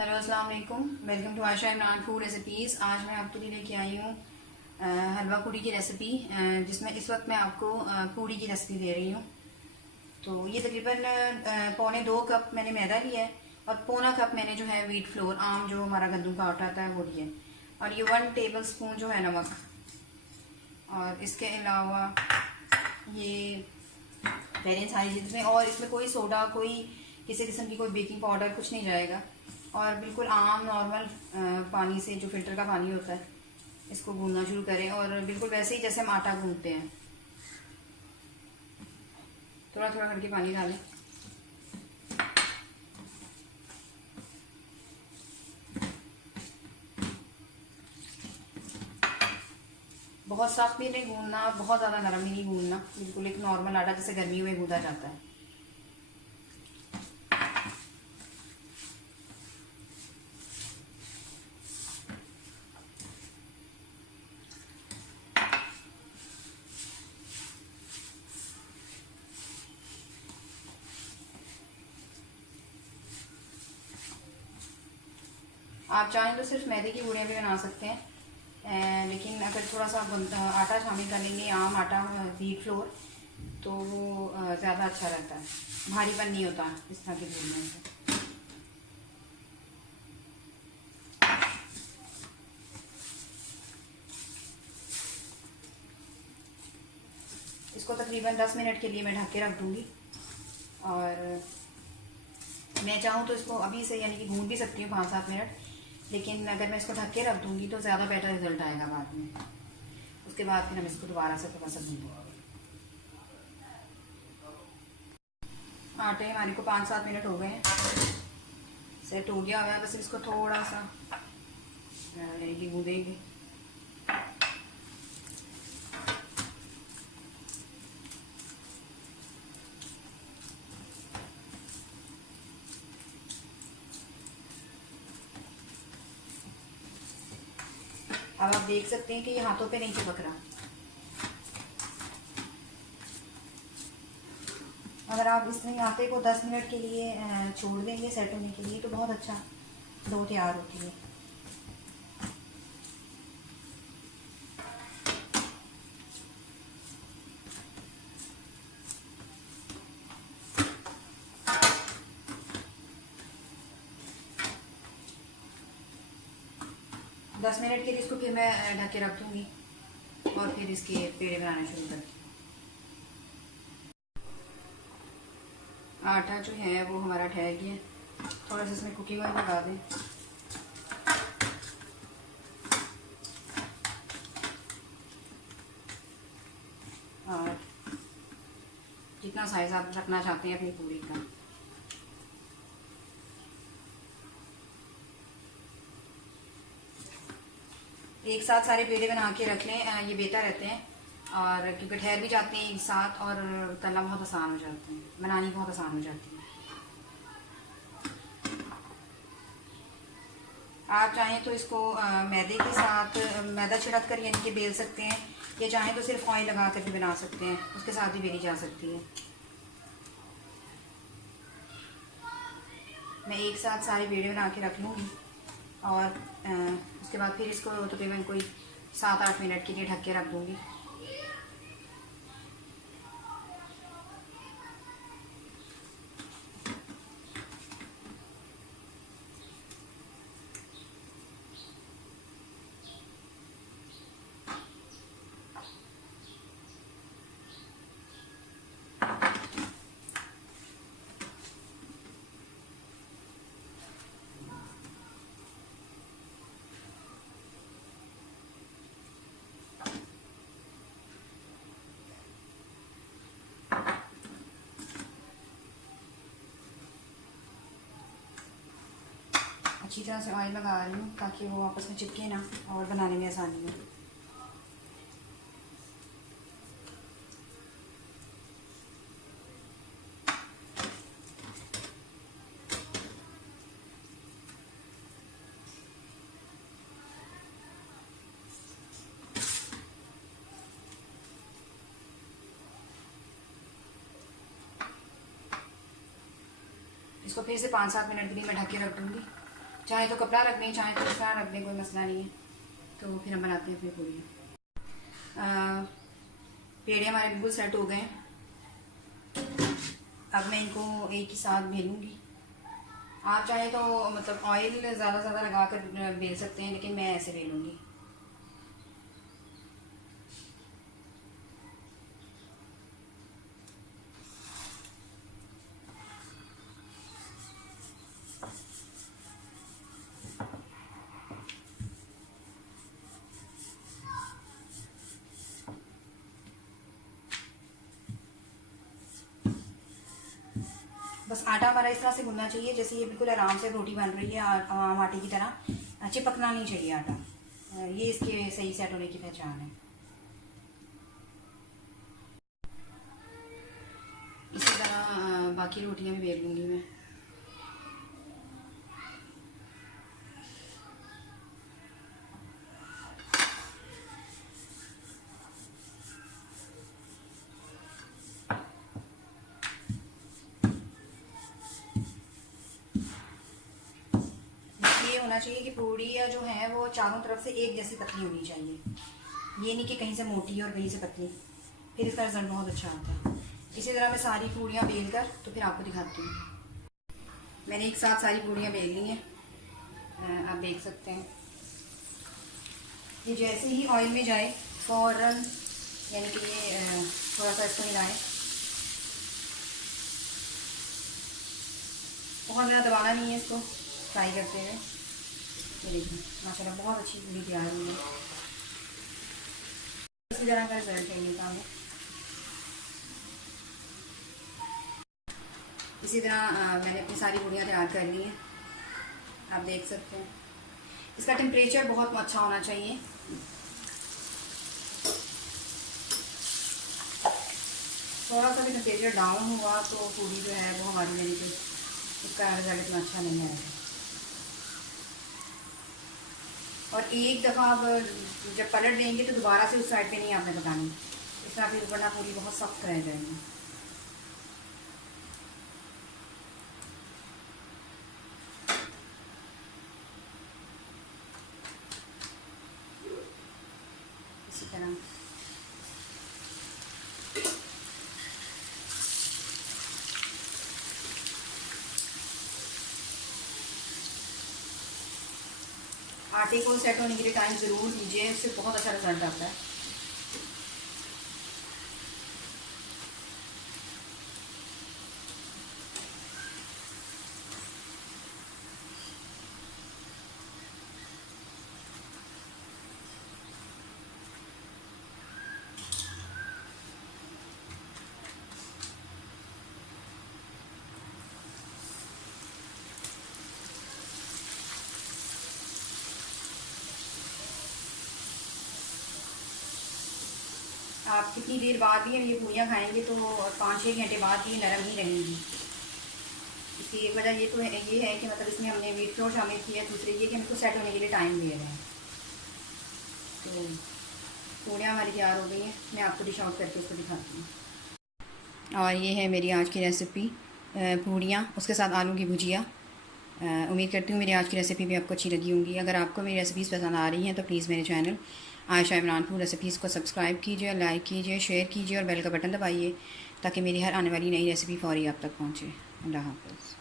Hello अस्सलाम वालेकुम, welcome to Asha Imran food recipes. आज मैं आपके लिए लेके आई हूँ हलवा पूड़ी की रेसिपी, जिसमें इस वक्त मैं आपको पूड़ी की रेसिपी दे रही हूँ। तो ये तकरीबन पौने 2 कप मैंने मैदा लिया है और पौना कप मैंने जो है व्हीट फ्लोर, आम जो हमारा गंदम का आटा आता है वो लिया है, और ये 1 टेबल स्पून जो है नमक, और इसके अलावा ये पहले सारी चीज़ें, और इसमें कोई सोडा, कोई किसी किस्म की कोई बेकिंग पाउडर कुछ नहीं जाएगा, और बिल्कुल आम नॉर्मल पानी से, जो फिल्टर का पानी होता है, इसको गूंदना शुरू करें, और बिल्कुल वैसे ही जैसे हम आटा गूंदते हैं, थोड़ा थोड़ा करके पानी डालें। बहुत सख्त भी नहीं गूंदना, बहुत ज़्यादा नरम भी नहीं गूंदना, बिल्कुल एक नॉर्मल आटा जैसे गर्मियों में गूंदा जाता है। आप चाहें तो सिर्फ मैदे की पूड़ियाँ भी बना सकते हैं, लेकिन अगर थोड़ा सा आटा शामिल कर लेंगे, आम आटा, व्हीट फ्लोर, तो वो ज़्यादा अच्छा रहता है, भारीपन नहीं होता इस तरह की पूड़ियों से। इसको तकरीबन 10 मिनट के लिए मैं ढक के रख दूँगी, और मैं चाहूँ तो इसको अभी से यानी कि भून भी सकती हूँ 5-7 मिनट, लेकिन अगर मैं इसको ढक के रख दूँगी तो ज़्यादा बेटर रिजल्ट आएगा बाद में। उसके बाद फिर हम इसको दोबारा से थोड़ा सा भून लेंगे। आटे हमारे को 5-7 मिनट हो गए हैं, सेट हो गया हुआ है, बस इसको थोड़ा सा यानी कि गूँधेंगे। अब आप देख सकते हैं कि ये हाथों पे नहीं चिपक रहा। अगर आप इस आटे को 10 मिनट के लिए छोड़ देंगे सेट होने के लिए, तो बहुत अच्छा डो तैयार होती है। दस मिनट के लिए इसको फिर मैं ढक के रख दूँगी, और फिर इसके पेड़े बनाना शुरू करती हूँ। आटा जो है वो हमारा ठहर गया, थोड़ा सा इसमें कुकिंग ऑयल लगा दें। और जितना साइज़ आप रखना चाहते हैं अपनी पूरी का, एक साथ सारे पेड़े बना के रख लें, ये बेहतर रहते हैं, और क्योंकि ठहर भी जाते हैं एक साथ, और तलना बहुत आसान हो जाता है, बनानी बहुत आसान हो जाती है। आप चाहें तो इसको मैदे के साथ मैदा छिड़क कर यानी कि बेल सकते हैं, या चाहें तो सिर्फ ऑयल लगा कर भी बना सकते हैं, उसके साथ भी बेली जा सकती है। मैं एक साथ सारे पेड़े बना के रख लूँगी, और उसके बाद फिर इसको तकरीबन कोई 7-8 मिनट के लिए ढक के रख दूँगी। अच्छी तरह से ऑयल लगा रही हूँ ताकि वो आपस में चिपके ना और बनाने में आसानी हो। इसको फिर से 5-7 मिनट के लिए मैं ढक के रख दूँगी। चाहे तो कपड़ा रख दें, चाहे तो कपड़ा रख दें, कोई मसला नहीं है। तो फिर हम बनाते हैं फिर पूरी। पेड़े हमारे बिल्कुल सेट हो गए हैं। अब मैं इनको एक ही साथ बेलूँगी। आप चाहे तो मतलब ऑयल ज़्यादा लगा कर बेल सकते हैं, लेकिन मैं ऐसे बेलूँगी। बस आटा हमारा इस तरह से गूंदना चाहिए जैसे ये बिल्कुल आराम से रोटी बन रही है, आम आटे की तरह। चिपकना नहीं चाहिए आटा। ये इसके सही सेट होने की पहचान है। इसी तरह बाकी रोटियां भी बेल लूँगी मैं। ये होना चाहिए कि पूड़ियाँ जो है वो चारों तरफ से एक जैसी पतली होनी चाहिए। ये नहीं कि कहीं से मोटी और कहीं से पतली, फिर इसका रिजल्ट बहुत अच्छा आता है। इसी तरह मैं सारी पूड़ियाँ बेल कर तो फिर आपको दिखाती हूँ। मैंने एक साथ सारी पूड़ियाँ बेल ली हैं, आप देख सकते हैं। ये जैसे ही ऑयल में जाए फ़ौरन, यानी कि ये थोड़ा सा इसको हिलाएं। बहुत ज़्यादा दबाना नहीं है इसको फ्राई करते हुए। ये देखिए माशाल्लाह बहुत अच्छी पूड़ी तैयार हुई है। इसी तरह का रिजल्ट चाहिए था हमें। इसी तरह मैंने अपनी सारी पूड़ियाँ तैयार कर ली हैं, आप देख सकते हैं। इसका टेम्परेचर बहुत अच्छा होना चाहिए। थोड़ा सा भी टेम्परेचर डाउन हुआ तो पूड़ी जो है वो हमारी, यानी कि उसका रिजल्ट इतना अच्छा नहीं आएगा। और एक दफ़ा आप जब पलट देंगे तो दोबारा से उस साइड पे नहीं आपने पकानी, इस तरह फिर वरना पूरी बहुत सख्त रह जाएगी। इसी तरह आटे को सेट होने के लिए टाइम ज़रूर दीजिए, उससे बहुत अच्छा रिजल्ट आता है। आप कितनी देर बाद भी ये पूड़ियाँ खाएंगे तो 5-6 घंटे बाद ये नरम ही रहेंगी। इसकी एक वजह ये तो है, ये है कि मतलब इसमें हमने व्हीट फ्लोर शामिल किया है। दूसरे ये कि हमको सेट होने के लिए टाइम दे रहे हैं। तो पूड़ियाँ हमारी तैयार हो गई हैं, मैं आपको डिश आउट करके इसको दिखाती हूँ। और ये है मेरी आज की रेसिपी पूड़ियाँ, उसके साथ आलू की भुजिया। उम्मीद करती हूँ मेरी आज की रेसिपी भी आपको अच्छी लगी होंगी। अगर आपको मेरी रेसिपीज़ पसंद आ रही हैं तो प्लीज़ मेरे channel Ayesha Imran food recipes को सब्सक्राइब कीजिए, लाइक कीजिए, शेयर कीजिए और बेल का बटन दबाइए ताकि मेरी हर आने वाली नई रेसिपी फ़ौरी आप तक पहुँचे। अल्लाह हाफ़िज़।